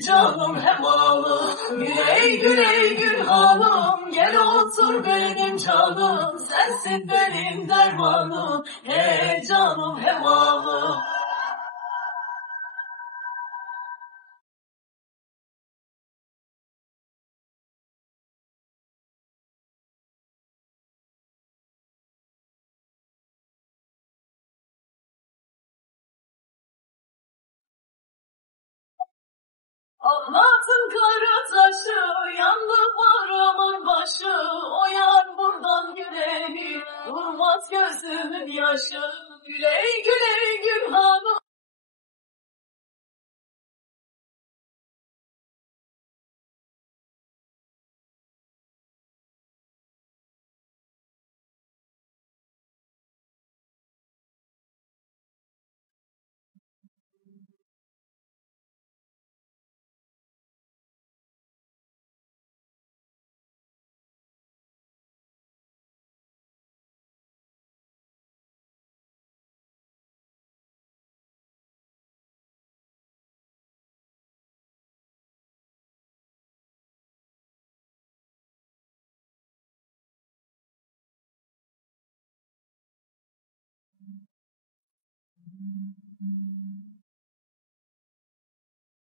Canım hem oğlum, güley güley gül halım, gel otur benim canım, sensin benim dermanım, hey canım hem oğlum. Anlatın kara taşı, yandı bağrımın başı, o yar buradan güley, durmaz gözümün yaşı, güley güley gül hanım.